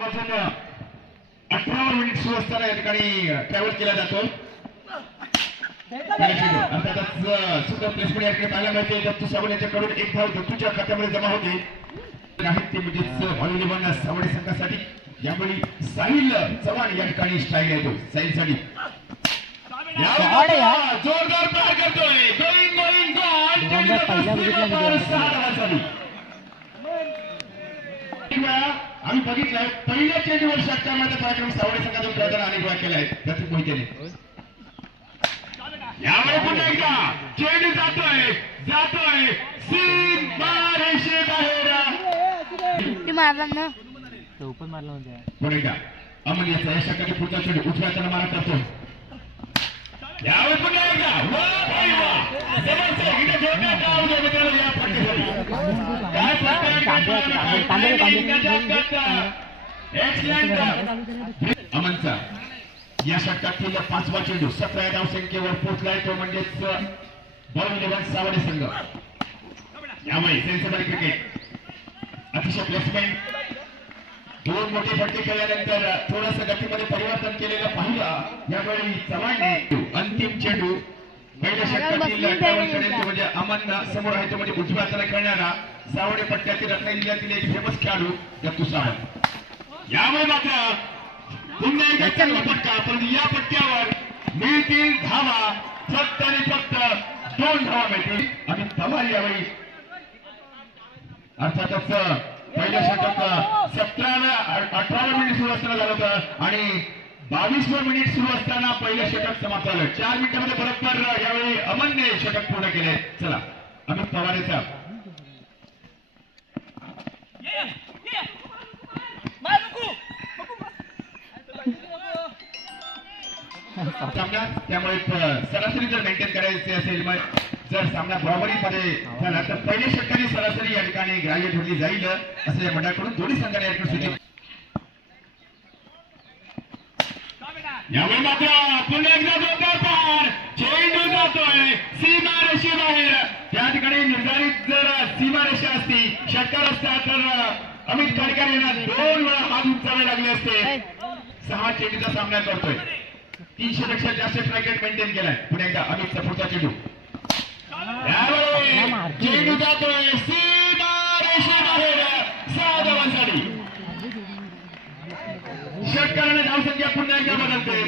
18 minute सुरू असताना या ठिकाणी ट्रॅव्हल केला जातो. अर्थातच सुद्धा प्लेसमेंट या ठिकाणी पाहायला मिळते. दत्तू सावंत यांच्याकडून एक धाव दत्तूच्या खात्यामध्ये जमा होते आहेत ते म्हणजेच व्हॉलीबॉल सावडे संघासाठी. यावेळी साहिल चव्हाण या ठिकाणी स्ट्राईक येतो. साहिल साठी जोरदार पार करतोय. आम्ही बघितलंय पहिल्या चेंडूवर षटकाराचा कार्यक्रम सावडे संघातून प्रधान आणि गोळा केलाय प्रतीक मोहितेने. यावेळी पुन्हा एकदा चेंडू जातोय सीमारेषे बाहेर मारला ना ओपन मारला म्हणजे पुन्हा एकदा अमन याचा या षटकाचा पुढचा चेंडू उजव्या हाताने मारा करतो. यावेळी पुन्हा एकदा अमनचा या षटकातील 5वा चेंडू 17 धावसंख्येवर पोहोचलाय तो म्हणजेच व्हॉलीबॉल सावडे संघ. यामुळे सेन्सिबल क्रिकेट अतिशय प्लेसमेंट दोन मोठे फटके केल्यानंतर थोडंसं गतीमध्ये परिवर्तन केलेलं पाहिलं. यावेळी चव्हाणने अंतिम चेंडू पहिल्या षटकातील म्हणजे अमन समोर आहे तो म्हणजे उजव्या हाताला खेळणारा सावडे पट्ट्यातील रत्नागिरी जिल्ह्यातील एक फेमस खेळाडू दत्तू सावंत. यामुळे मात्र पुन्हा एकदा चांगला पट्टा पण या पट्ट्यावर मिळतील धावा फक्त आणि फक्त 2 धावा मिळतील. आणि पवार यावेळी अर्थातच पहिल्या षटक 18 मिनिट सुरू असताना झालं होतं आणि 22 मिनिट सुरू असताना पहिलं षटक समाप्त झालं. 4 मिनिटांमध्ये बरोबर यावेळी अमनने षटक पूर्ण केले. चला अमित पवारेचा सामना. त्यामुळे सरासरी जर मेंटेन करायचे असेल मग जर सामना बरोबरीमध्ये झाला तर पहिल्या षटकाने सरासरी या ठिकाणी ग्राह्य ठरली जाईल असं या मंडळाकडून दोन्ही संघाने या ठिकाणी सूचित. यावेळी मात्र पुन्हा एकदा जोरदार पार चेंडू जातोय सीमारेषे बाहेर. त्या ठिकाणी निर्धारित जर सीमारेषा असती षटकार असता तर अमित खाडकर यांना 2 वेळा हात उंचावे लागले असते. 6 चेंडूचा सामना करतोय. 300 पेक्षा जास्त स्ट्राईक रेट मेंटेन केलाय. पुन्हा एकदा अमितचा पुढचा चेंडू चेंडू जातोय सीमारेषे बाहेर. 6 धावांसाठी षटकाराने धावसंख्या पुन्हा एकदा बदलते.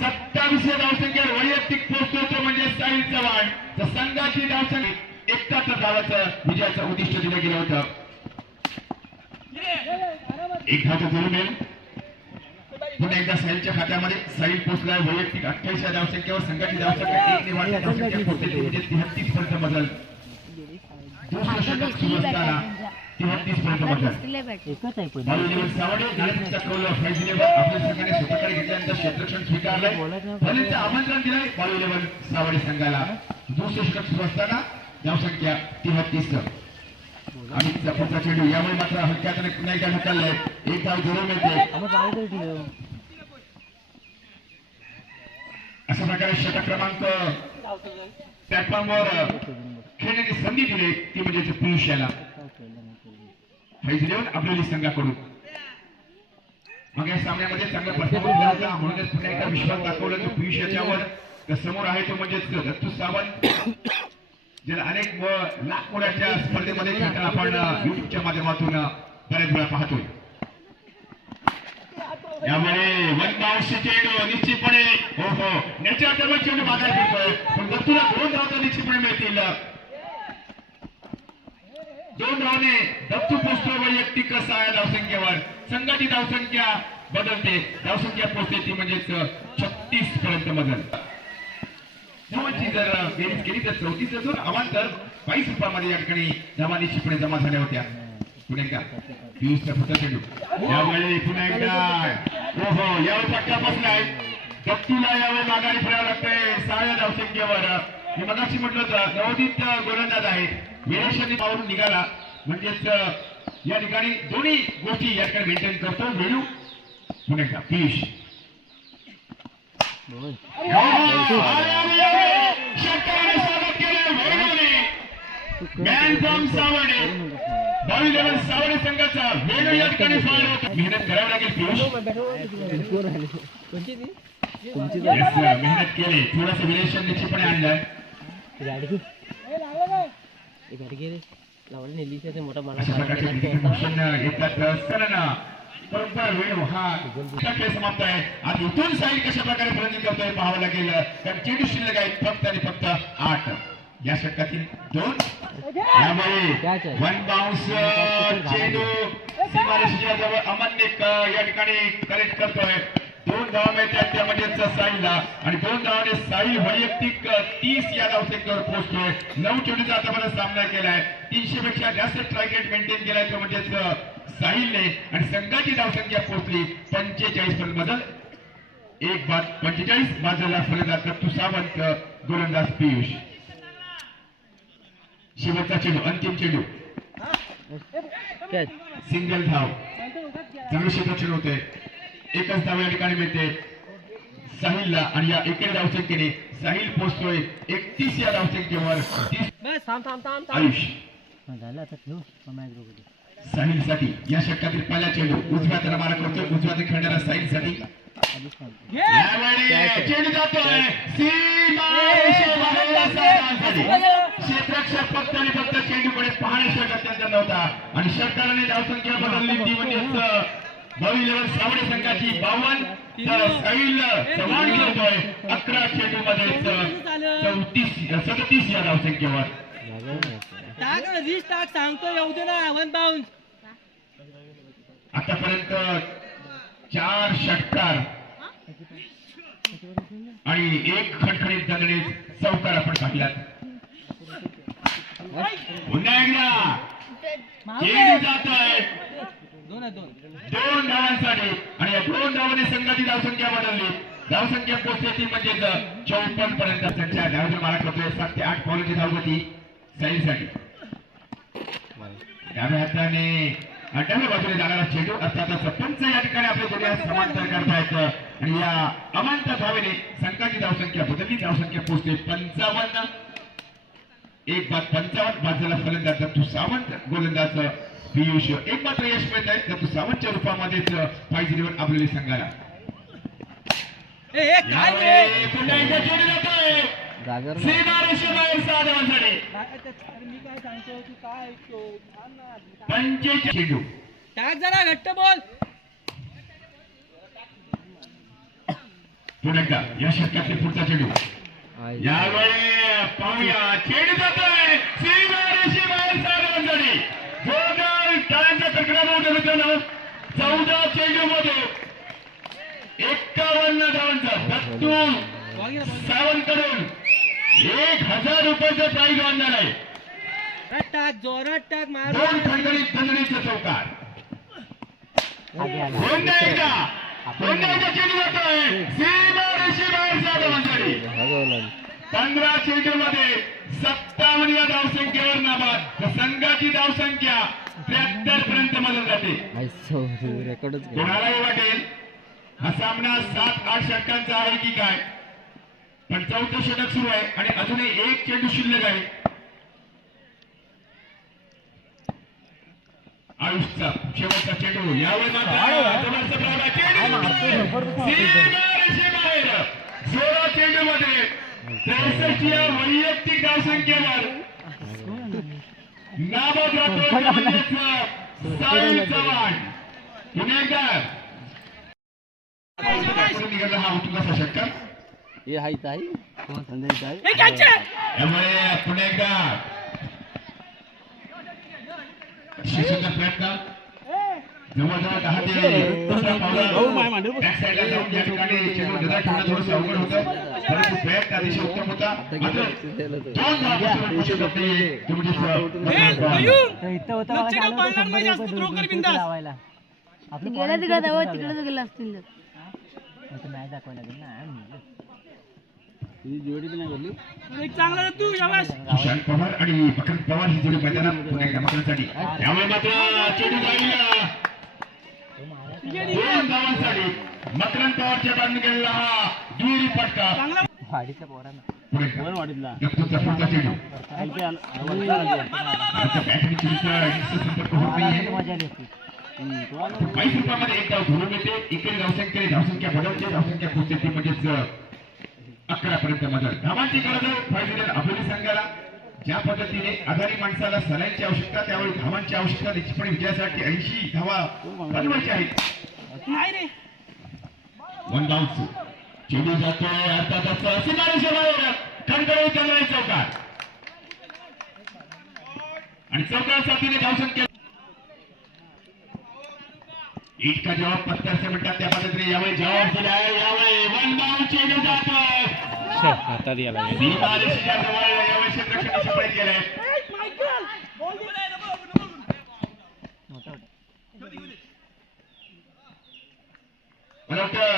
27 धावसंख्या वैयक्तिक पोहोचतो म्हणजे साहिल चव्हाण. तर संघाची धावसंख्या 71 धावाचं विजयाचं उद्दिष्ट दिलं गेलं होतं. एक धाव जोडून मिळेल. पुन्हा एकदा साहिलच्या खात्यामध्ये साहिल पोहोचलाय वैयक्तिक 28 धावसंख्येवर. संघाची धावसंख्या 1 ने वाढली. धावसंख्या पोहोचली म्हणजे 33 पर्यंत बदल. दुसरं षटक सुरू असताना 33 पर्यंत बदल. व्हॉलीबॉल सावडे नारायणचा कौल फैजलेवर आपल्या संघाने स्वतःकडे घेतल्यानंतर क्षेत्ररक्षण स्वीकारलंय. भलेचं आमंत्रण दिलंय व्हॉलीबॉल सावडे संघाला. दुसरं षटक सुरू असताना धावसंख्या 33. आणि पुढचा चेंडू यामुळे मात्र हलक्या हाताने पुन्हा एकदा ढकललाय. एक धाव जोडून मिळते. अशा प्रकारे षटक क्रमांक प्लॅटफॉर्मवर खेळण्याची संधी दिली ती म्हणजे पियुष याला फैजलेवर आपल्याला संघाकडून. मग या सामन्यामध्ये चांगला परफॉर्मन्स होता म्हणूनच पुन्हा एकदा विश्वास दाखवला जो पियुष याच्यावर समोर आहे तो म्हणजे दत्तू सावंत ज्याला अनेक लाख कोणाच्या स्पर्धेमध्ये खेळताना आपण युट्यूबच्या माध्यमातून बऱ्याच वेळा पाहतोय. यामुळे 1 बाउन्सचे चेंडू निश्चितपणे हो नेचर टेबल चेंडू मागायला मिळतोय पण दत्तूला 2 धावा निश्चितपणे मिळतील. 2 धावाने दत्तू पोहोचतो वैयक्तिक 6 धावसंख्येवर. संघाची धावसंख्या बदलते. धावसंख्या पोहोचते ती म्हणजेच 36 पर्यंत बदल. धावांची जर बेरीज केली तर 34 असून अवांतर 22 रुपयामध्ये या ठिकाणी धावा निश्चितपणे जमा झाल्या होत्या. पुन्हा एकदा पियुषचा पुढचा चेंडू यावेळी पुन्हा एकदा यावेळी फटका बसलाय. दत्तूला यावेळी माघारी फिरावं लागतंय 6 धावसंख्येवर. मी मगाशी म्हटलं होतं नवोदित गोलंदाज आहे. विरेशांनी पावरून निघाला म्हणजेच या ठिकाणी दोन्ही गोष्टी या ठिकाणी मेंटेन करतो वेळू. पुन्हा एकदा पियुष षटकाराने स्वागत केलं. मॅन फ्रॉम सावडे बॉल 11 सावळे संघाचा वेणू या ठिकाणी फायर होतो. मेहनत करावी लागेल पियुष. Yes, मेहनत केली, थोडंसं विरेशन निश्चितपणे आणलंय. अशा प्रकारचे मोशन येतात असताना बरोबर वेणू हा खेळ समाप्त आहे. आता इथून साईड कशा प्रकारे फलंदाजी करतोय पाहावं लागेल, कारण चेंडू शिल्लक आहेत फक्त आणि फक्त 8. या षटकातील 2 यामुळे 1 बाउन्स चेंडू सीमारेषेच्या जवळ अमन या ठिकाणी कलेक्ट करतोय. 2 धावा मिळतात त्यामध्येच साईलला आणि 2 धावाने साईल वैयक्तिक 30 या धावसंख्येवर पोहोचतोय. 9 चेंडूचा आतापर्यंत सामना केलाय, 300 पेक्षा जास्त स्ट्राईक रेट मेंटेन केलाय तो म्हणजेच साहिलने आणि संघाची धावसंख्या पोहोचली 45 पर्यंत. बदल 1 बाद 45 बाजूला फलंदाज दत्तू सावंत, गोलंदाज पियुष. शेवटचा चेंडू, अंतिम चेंडू, सिंगल धाव, चांगलं क्षेत्ररक्षण होते. एकच धाव या ठिकाणी मिळते साहिलला आणि या एकेरी धावसंख्येने साहिल पोहोचतोय 31 या धावसंख्येवर. आयुष साहिलसाठी या षटकातील पहिला चेंडू उजव्या हाताला मारा करतोय, उजव्या हाती खेळणारा साहिलसाठी चेंडू जातोय क्षेत्ररक्षक फक्त आणि फक्त चेंडूकडे पाहण्याशिवाय अत्यंत नव्हता आणि षटकाराने धावसंख्या बदलली ती म्हणजेच बॉल 11 सावळे संघाची 52 तर साहिल समान घेतोय 11 चेंडू मध्ये 37 या धावसंख्येवर. आतापर्यंत 4 षटकार आणि 1 खणखणीत दणदणीत चौकार आपण पाहिलात. पुन्हा एकदा चेंडू जातोय 2 धावांसाठी आणि या 2 धावांनी संघाची धावसंख्या बदलली. धावसंख्या पोहोचली ती म्हणजेच 54 पर्यंत. त्यांच्या धावजर मारा करतोय 7 ते 8 बॉलची धावगती साईलसाठी. डाव्या हाताने डाव्या बाजूने जाणारा चेंडू अर्थातच पंच या ठिकाणी आपले दोन्ही समांतर करतायत आणि या अमांतर धावेने संघाची धावसंख्या बदलली. धावसंख्या पोहोचते 55. 1 बाद 55 बाजूला फलंदाज दत्तू सावंत, गोलंदाज पियुष. एक मात्र यश मिळत आहे दत्तू सावंतच्या रूपामध्येच फायझरीवर आपलेली संघाला. पुन्हा एकदा चेंडू जातोय सीमारेषेबाहेर 6 धावांसाठी. 45 चेंडू जरा घट्ट बोल. पुन्हा एकदा या षटकातील पुढचा चेंडू यावेळी पाहूया. चेंडू जातोय सीमारेषेबाहेर 6 धावांसाठी. जोरदार टाळ्यांचा कडकडाट होतो मित्रांनो. 14 चेंडू मध्ये 51 धावांचा दत्तू सावंतकडून 1000 रुपयाचं प्राईज आणणार आहे. जोरात टाक मार. 2 खणखणीत दणदणीचा चौकार. पुन्हा एकदा चेंडू जातोय सीमारेषेबाहेर 6 धावांसाठी. 15 चेंडू मध्ये 57 या धावसंख्येवर नाबाद. संघाची धावसंख्या 73 पर्यंत मदत जाते. कोणालाही वाटेल हा सामना 7-8 षटकांचा आहे की काय, पण 4थं षटक सुरू आहे आणि अजूनही 1 चेंडू शिल्लक आहे. आयुषचा शेवटचा चेंडू यावेळी मात्र सीमारेषेबाहेर 16 चेंडू मध्ये 63 या वैयक्तिक धावसंख्येवर नाबाद राहतो साहिल चव्हाण. पुन्हा एकदा निघाला हा उतरला षटकार. त्यामुळे पुन्हा एकदा शिक्षणाचा प्रयत्न जवळजवळ 10 ते 15 पावलं बॅक साईडला जाऊन या ठिकाणी चेंडू डोक्यात ठेवणं थोडंसं अवघड होतं, परंतु प्रयत्न अतिशय उत्तम होता. मात्र 2 धावांपासून पोषक होते सुशांत पवार आणि मकरंद पवार ही जोडी मैदानात पुन्हा एकदा मकरंदसाठी. त्यामुळे मात्र चेंडू जाईल 2 धावांसाठी. मकरंद पवारच्या बाजूने गेलेला हा दुहेरी फटका. पुढे गप्पूचा पुढचा चेंडू आता बॅटिंग चेंडूचा संपर्क होत नाहीये 22 रुपयामध्ये एक धाव घुरून येते इकडे धावसंख्या बदलते धावसंख्या पुढची टीम म्हणजेच 11 पर्यंत मदत धावांची गरज आहे फायदेशीर अभ्यासी संघाला ज्या पद्धतीने आधारी माणसाला सलाईंची आवश्यकता त्यावेळी धावांची आवश्यकता निश्चितपणे विजयासाठी 80 धावा बनवायच्या आहेत वन बाउन्स चेंडू जातोय अर्थातच सीमारेषा बाहेर कडकडे करणारी चौकार आणि चौकार साथीने धावसंख्या इतका जवाब 75 मिनिटात त्या पद्धतीने यावेळी जवाब दिलाय यावेळी वन बाउन्स चेंडू जातोय आता दिला सीमारेषेच्या जवळ यावेळी क्षेत्ररक्षणाचे प्रयत्न केले मला वाटतं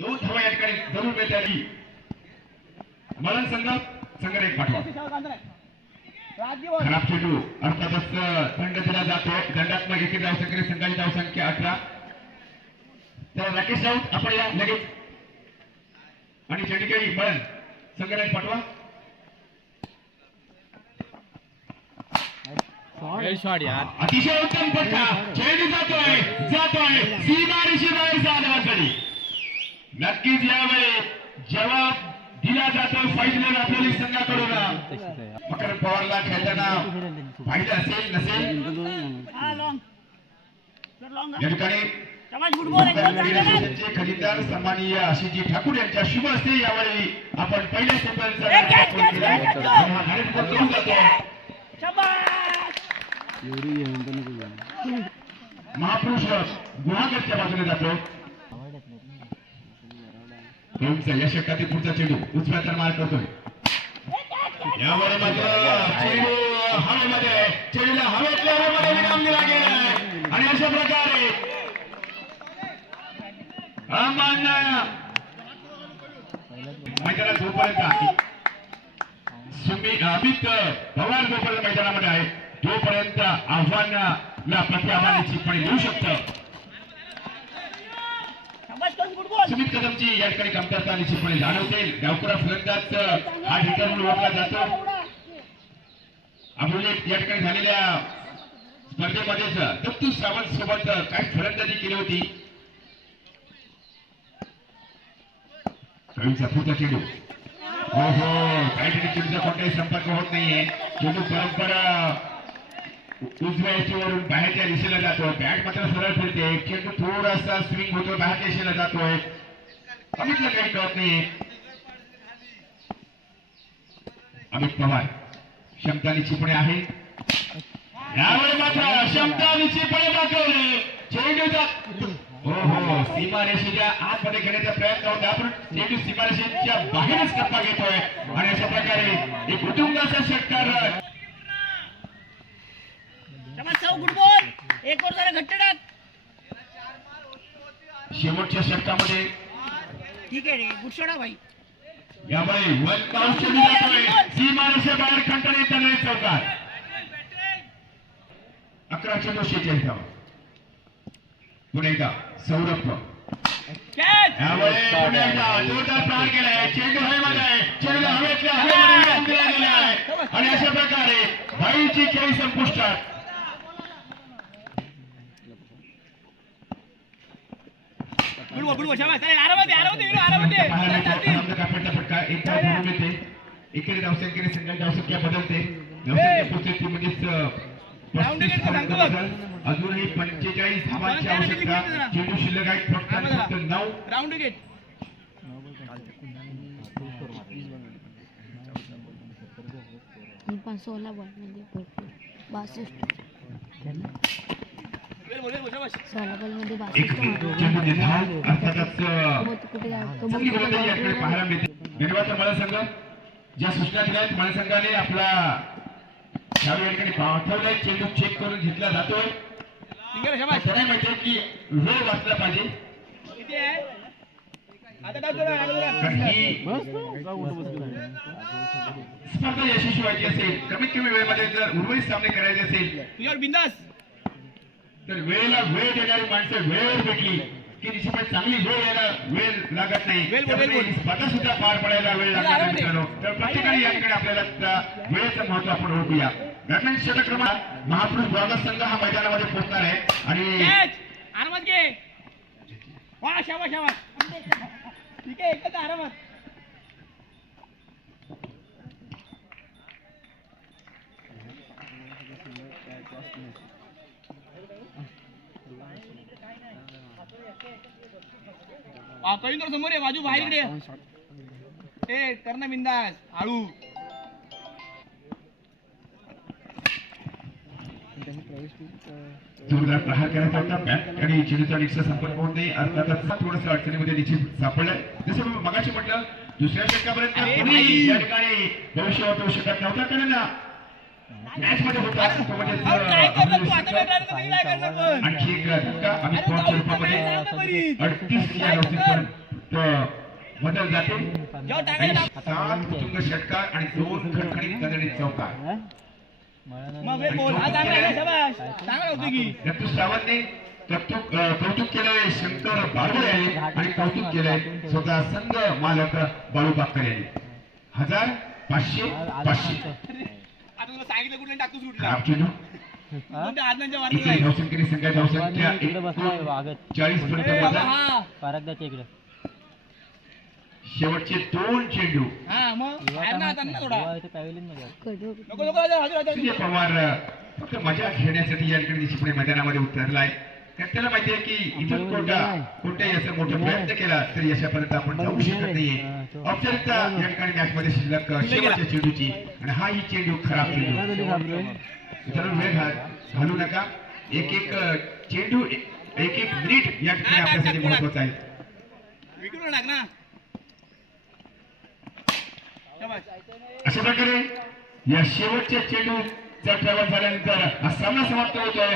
दोन धावा या ठिकाणी जरूर मिळते मरण संघ एक पाठवा खराब चेंडू अर्थातच दंड दिला जातो दंडात्मक एकेरी धावसंख्येने संघाची धावसंख्या 18 तर राकेश राऊत आपण या लगेच आणि चेंडूकाही मरण संघाला पाठवा अतिशय उत्तम पट्टा चेंडू जातोय सीमारेषे बाहेर धावांसाठी नक्कीच यावेळी जवाब दिला जातो फायदेशीर आपल्या संघाकडून मकर पवारला खेळताना फायदा असेल नसेल या ठिकाणी खजिनदार सन्माननीय आशिषजी ठाकूर यांच्या शुभ हस्ते यावेळी आपण पहिल्या महापुरुष गुहागरच्या बाजूने जातो या षटकातील पुढचा चेंडू उजव्या तर मार करतोय यावेळी मात्र चेंडू हवेमध्ये चेंडूला हवेमध्ये विराम दिला गेला आणि अशा प्रकारे मैदानात जोपर्यंत अमित पवार जोपर्यंत मैदानामध्ये आहे तोपर्यंत आव्हानाला प्रत्याव्हानाची चिठ्ठी देऊ शकतं सुमित कदमची या ठिकाणी कमतरता निश्चितपणे जाणवते गावकरा फलंदाज हा हिटर म्हणून ओळखला जातो अमोले या ठिकाणी झालेल्या स्पर्धेमध्येच दत्तू सावंत सोबत काही फलंदाजी केली होती कवीचा पुढचा चेंडू हो काहीतरी चेंडूचा कोणताही संपर्क होत नाहीये चेंडू परंपरा उजव्या एचवरून बाहेरच्या दिशेला जातोय बॅट मात्र सरळ फिरते चेंडू थोडासा स्विंग होतो बाहेरच्या दिशेला जातोय अमितला काही कळत नाही अमित पवार क्षमता निश्चितपणे आहे यावेळी मात्र क्षमता निश्चितपणे दाखवले चेंडूचा हो सीमारेषेच्या आतमध्ये घेण्याचा प्रयत्न होता पण चेंडू सीमारेषेच्या बाहेरच टप्पा घेतोय आणि अशा प्रकारे एक कुटुंबाचा षटकार शेवटच्या षटकामध्ये ठीक आहे रे गुडशोडा भाई यावेळी वन बाउन्स चेंडू जातोय सीमारेषे बाहेर खंडन येत नाही चौकार 11 चेंडू 46 धावा पुन्हा एकदा सौरभ यावेळी पुन्हा एकदा जोरदार प्रहार केलाय चेंडू हवेमध्ये आहे चेंडू हवेतल्या हवेमध्ये दिला गेला आहे आणि अशा प्रकारे भाईची खेळी संपुष्टात एकेरी धावसंख्येने संघाची धावसंख्या बदलते धावसंख्या पुढची म्हणजेच अजूनही 45 धावांची आवश्यकता चेंडू शिल्लक आहे फक्त 9 राऊंड गेट मी 16 बॉलमध्ये भरपूर 16 बॉलमध्ये 62 पाहायला मिळते धन्यवाद मला संघ ज्या सूचना दिल्या आहेत मला संघाने आपला या ठिकाणी पाठवलाय चेंडू चेक करून घेतला जातोय त्याला माहिती की वेळ वाचला पाहिजे स्पर्धा यशस्वी व्हायची असेल कमीत कमी वेळेमध्ये जर उर्वरित सामने करायचे असेल बिंदास तर वेळेला वेळ देणारी माणसं वेळेवर भेटली की निश्चितपणे चांगली वेळ लागत नाही, वेळ त्यामुळे ही स्पर्धा सुद्धा पार पडायला वेळ लागणार नाही मित्रांनो. तर प्रत्येकाने या ठिकाणी आपल्याला त्या वेळेचं महत्व आपण ओळखूया. दरम्यान षटक क्रमांक महापुरुष द्वारका संघ हा मैदानामध्ये पोहोचणार आहे आणि आरामात घे. वा शाबास शाबास. ठीक आहे एकच आरामात. कळींदर समोर आहे, बाजू बाहेर इकडे ये. ए कर ना बिंदास आळू. जोरदार प्रहार करायचा होता बॅट आणि चेंडूचा निश्चित संपर्क होत नाही. अर्थातच थोडंसं अडचणीमध्ये निश्चित सापडलाय. जसं मी मगाशी म्हटलं दुसऱ्या षटकापर्यंत कोणी या ठिकाणी भविष्य वाचवू शकत नव्हता, कारण मॅच मध्ये होता तो म्हणजे काय करतो तू आता वेगळा काय करणार पण. आणखी एक धक्का आणि पॉईंट स्वरूपामध्ये 38 या धावसंख्येपर्यंत बदल जाते. जेव्हा टाकायला 7 उत्तुंग षटकार आणि 2 खणखणीत गणित चौकार. मग हे बोल हा चांगला आहे, शाबास चांगला होतो की. दत्तू सावंतने कौतुक केलंय शंकर बाळगुडे यांनी आणि कौतुक केलंय स्वतः संघ मालक बाळू बाकर यांनी. 1000 500 500 आता तुला सांगितलं कुठे टाकू सुटला. खराब चेंडू. कोणत्या आदनांच्या इथे वारंवार धावसंख्येने संघाची धावसंख्या 40 पर्यंत बदल. हा शेवटचे 2 चेंडू. हा मग बाहेर ना आता ना थोडा कडू नको नको हजर सूर्य पवार फक्त मजा घेण्यासाठी या ठिकाणी निश्चितपणे मैदानामध्ये उतरलाय. कारण त्याला माहिती आहे की इथून कोणत्याही असं मोठा प्रयत्न केला तरी यशापर्यंत आपण जाऊ शकत नाहीये. औपचारिकता या ठिकाणी मॅच मध्ये शिल्लक शेवटच्या चेंडूची आणि हा ही चेंडू खराब चेंडू. मित्रांनो वेळ घालू नका. एक चेंडू एक मिनिट या ठिकाणी आपल्यासाठी महत्वाचा आहे. विकून टाक ना. अशा प्रकारे या शेवटच्या चेंडूचा ट्रॅव्हल झाल्यानंतर हा सामना समाप्त होतोय.